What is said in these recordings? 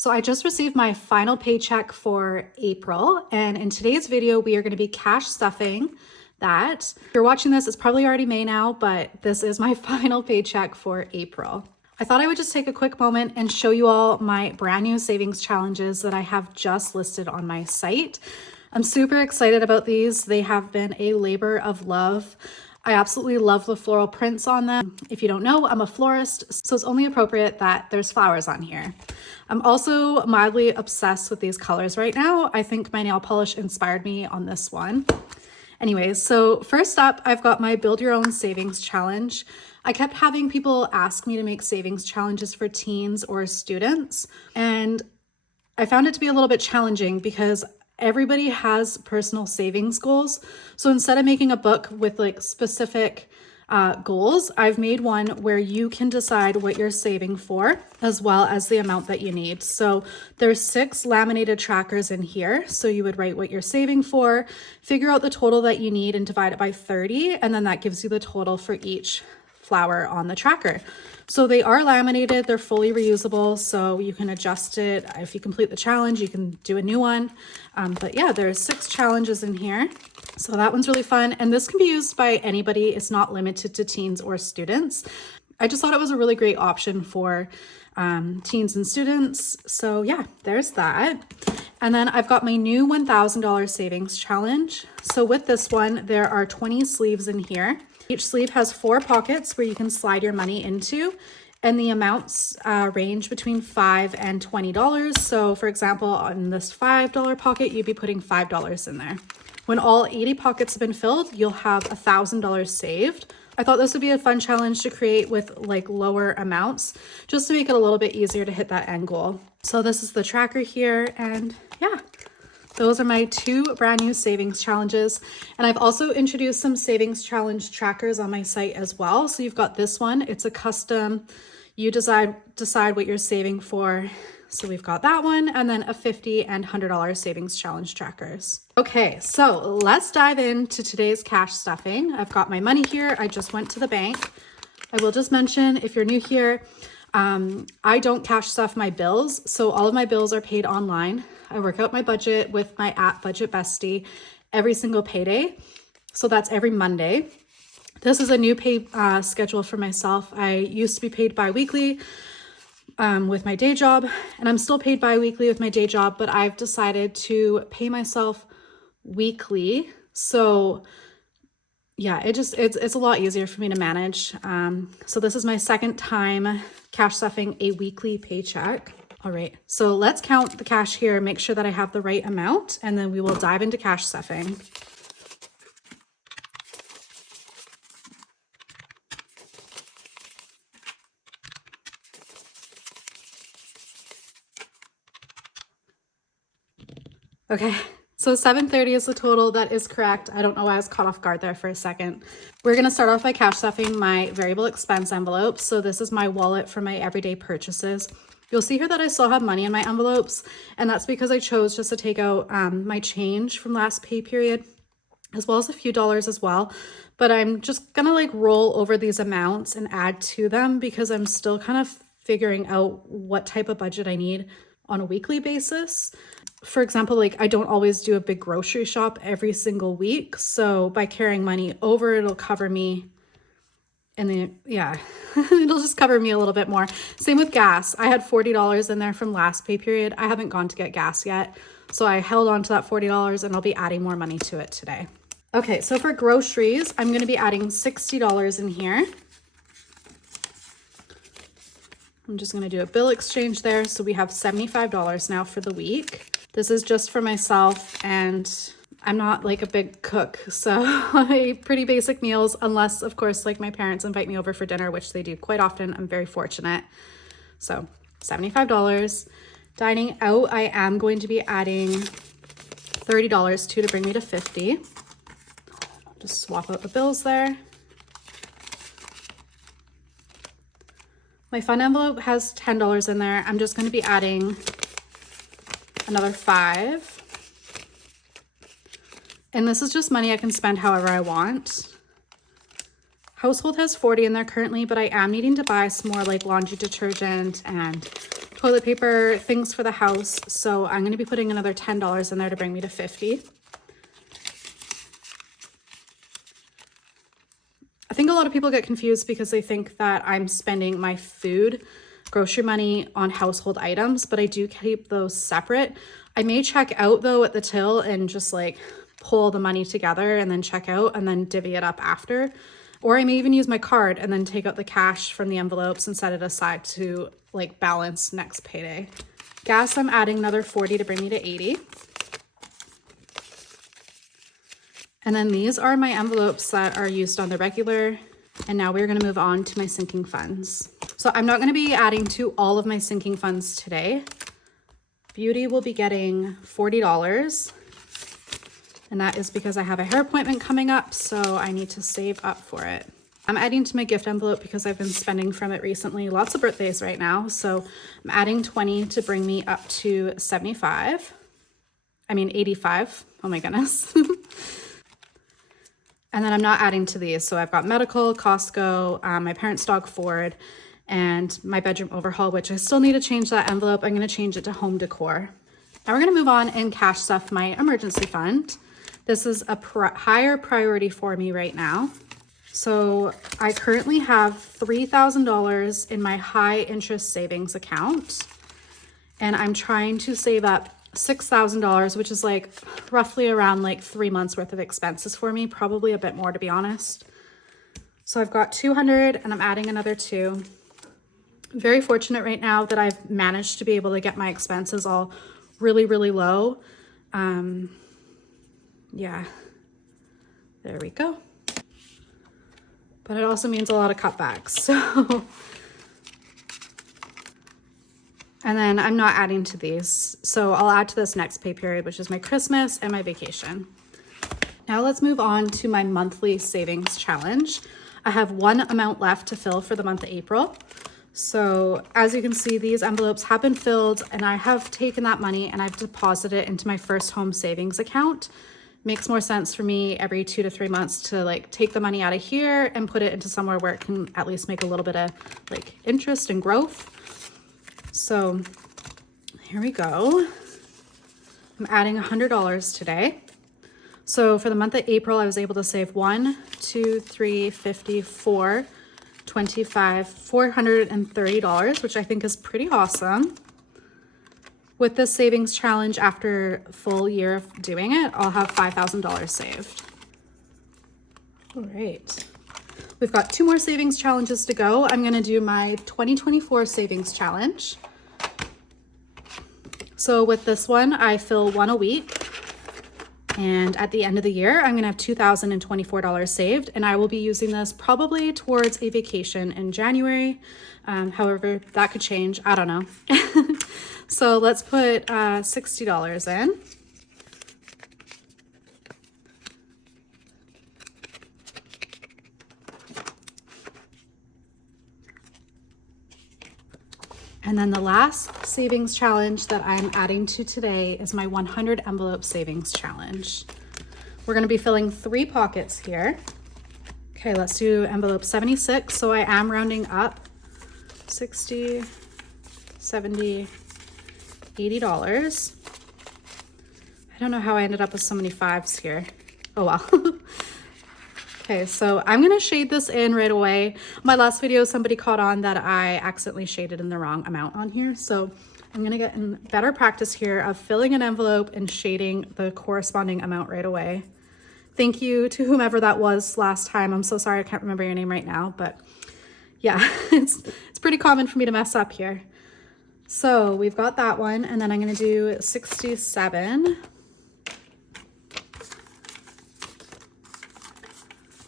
So I just received my final paycheck for April, and in today's video, we are going to be cash stuffing that. If you're watching this, it's probably already May now, but this is my final paycheck for April. I thought I would just take a quick moment and show you all my brand new savings challenges that I have just listed on my site. I'm super excited about these. They have been a labor of love. I absolutely love the floral prints on them. If you don't know, I'm a florist, so it's only appropriate that there's flowers on here. I'm also mildly obsessed with these colors right now. I think my nail polish inspired me on this one. Anyways, so first up, I've got my Build Your Own Savings Challenge. I kept having people ask me to make savings challenges for teens or students, and I found it to be a little bit challenging because everybody has personal savings goals. So instead of making a book with like specific goals, I've made one where you can decide what you're saving for as well as the amount that you need. So there's 6 laminated trackers in here. So you would write what you're saving for, figure out the total that you need and divide it by 30. And then that gives you the total for each flower on the tracker. So they are laminated, they're fully reusable, so you can adjust it. If you complete the challenge, you can do a new one. But yeah, there's 6 challenges in here. So that one's really fun. And this can be used by anybody. It's not limited to teens or students. I just thought it was a really great option for teens and students. So yeah, there's that. And then I've got my new $1,000 savings challenge. So with this one, there are 20 sleeves in here. Each sleeve has 4 pockets where you can slide your money into, and the amounts range between $5 and $20. So for example, on this $5 pocket, you'd be putting $5 in there. When all 80 pockets have been filled, you'll have $1,000 saved. I thought this would be a fun challenge to create with like lower amounts, just to make it a little bit easier to hit that end goal. So this is the tracker here, and yeah. Those are my 2 brand new savings challenges. And I've also introduced some savings challenge trackers on my site as well. So you've got this one, it's a custom, you decide what you're saving for. So we've got that one, and then a $50 and $100 savings challenge trackers. Okay, so let's dive into today's cash stuffing. I've got my money here. I just went to the bank. I will just mention, if you're new here, I don't cash stuff my bills. So all of my bills are paid online. I work out my budget with my app Budget Bestie every single payday. So that's every Monday. This is a new pay schedule for myself. I used to be paid bi-weekly with my day job, and I'm still paid bi-weekly with my day job, but I've decided to pay myself weekly. So yeah, it's a lot easier for me to manage. So this is my second time cash stuffing a weekly paycheck. All right, so let's count the cash here, make sure that I have the right amount, and then we will dive into cash stuffing. Okay, so 730 is the total. That is correct. I don't know why I was caught off guard there for a second. We're gonna start off by cash stuffing my variable expense envelope. So this is my wallet for my everyday purchases. You'll see here that I still have money in my envelopes, and that's because I chose just to take out my change from last pay period, as well as a few dollars as well. But I'm just gonna like roll over these amounts and add to them because I'm still kind of figuring out what type of budget I need on a weekly basis. For example, like I don't always do a big grocery shop every single week. So by carrying money over, it'll cover me. And then, yeah, it'll just cover me a little bit more. Same with gas. I had $40 in there from last pay period. I haven't gone to get gas yet. So I held on to that $40 and I'll be adding more money to it today. Okay, so for groceries, I'm gonna be adding $60 in here. I'm just gonna do a bill exchange there. So we have $75 now for the week. This is just for myself, and I'm not like a big cook, so I eat pretty basic meals, unless of course like my parents invite me over for dinner, which they do quite often. I'm very fortunate. So $75. Dining out, I am going to be adding $30 to bring me to $50. Just swap out the bills there. My fun envelope has $10 in there. I'm just going to be adding another $5. And this is just money I can spend however I want. Household has $40 in there currently, but I am needing to buy some more like laundry detergent and toilet paper, things for the house. So I'm going to be putting another $10 in there to bring me to 50. I think a lot of people get confused because they think that I'm spending my food, grocery money on household items, but I do keep those separate. I may check out though at the till and just like pull the money together and then check out and then divvy it up after. Or I may even use my card and then take out the cash from the envelopes and set it aside to like balance next payday. Gas, I'm adding another 40 to bring me to 80. And then these are my envelopes that are used on the regular. And now we're going to move on to my sinking funds. So I'm not going to be adding to all of my sinking funds today. Beauty will be getting $40. And that is because I have a hair appointment coming up, so I need to save up for it. I'm adding to my gift envelope because I've been spending from it recently. Lots of birthdays right now. So I'm adding 20 to bring me up to 85. I mean 85. Oh my goodness. And then I'm not adding to these. So I've got medical, Costco, my parents' dog Ford, and my bedroom overhaul, which I still need to change that envelope. I'm going to change it to home decor. Now we're going to move on and cash stuff my emergency fund. This is a higher priority for me right now. So I currently have $3,000 in my high interest savings account, and I'm trying to save up $6,000, which is like roughly around like 3 months worth of expenses for me, probably a bit more to be honest. So I've got 200 and I'm adding another 2. Very fortunate right now that I've managed to be able to get my expenses all really, really low. Yeah, there we go. But it also means a lot of cutbacks. So, and then I'm not adding to these. So I'll add to this next pay period, which is my Christmas and my vacation. Now let's move on to my monthly savings challenge. I have one amount left to fill for the month of April. So as you can see, these envelopes have been filled and I have taken that money and I've deposited it into my first home savings account. Makes more sense for me every 2 to 3 months to like take the money out of here and put it into somewhere where it can at least make a little bit of like interest and growth. So here we go. I'm adding $100 today. So for the month of April, I was able to save 1, 2, 3, 50, 4, 25, $430, which I think is pretty awesome. With this savings challenge, after a full year of doing it, I'll have $5,000 saved. All right. We've got 2 more savings challenges to go. I'm going to do my 2024 savings challenge. So with this one, I fill 1 a week. And at the end of the year, I'm going to have $2,024 saved. And I will be using this probably towards a vacation in January. However, that could change. I don't know. So let's put $60 in. And then the last savings challenge that I'm adding to today is my 100 envelope savings challenge. We're going to be filling 3 pockets here. Okay, let's do envelope 76. So I am rounding up 60, 70, $80. I don't know how I ended up with so many 5s here. Oh well. Okay, so I'm gonna shade this in right away. My last video, somebody caught on that I accidentally shaded in the wrong amount on here. So I'm gonna get in better practice here of filling an envelope and shading the corresponding amount right away. Thank you to whomever that was last time. I'm so sorry, I can't remember your name right now, but yeah, it's pretty common for me to mess up here. So we've got that one, and then I'm gonna do 67.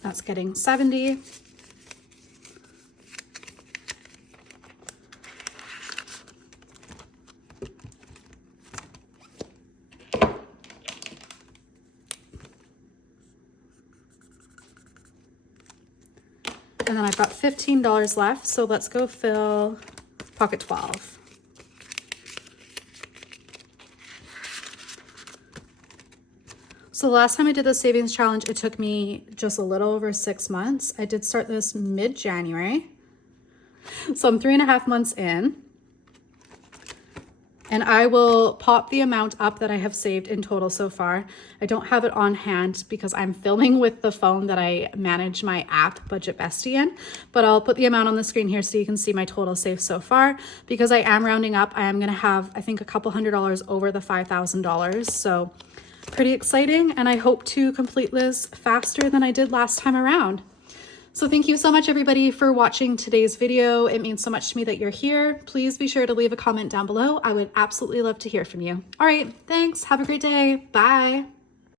That's getting 70. And then I've got $15 left, so let's go fill pocket 12. So the last time I did the savings challenge, it took me just a little over 6 months. I did start this mid-January. So I'm 3.5 months in. and I will pop the amount up that I have saved in total so far. I don't have it on hand because I'm filming with the phone that I manage my app Budget Bestie in, but I'll put the amount on the screen here so you can see my total saved so far. Because I am rounding up, I am gonna have, I think, a couple $100 over the $5,000. So pretty exciting, and I hope to complete this faster than I did last time around. So thank you so much everybody for watching today's video. It means so much to me that you're here. Please be sure to leave a comment down below. I would absolutely love to hear from you. All right, thanks. Have a great day. Bye.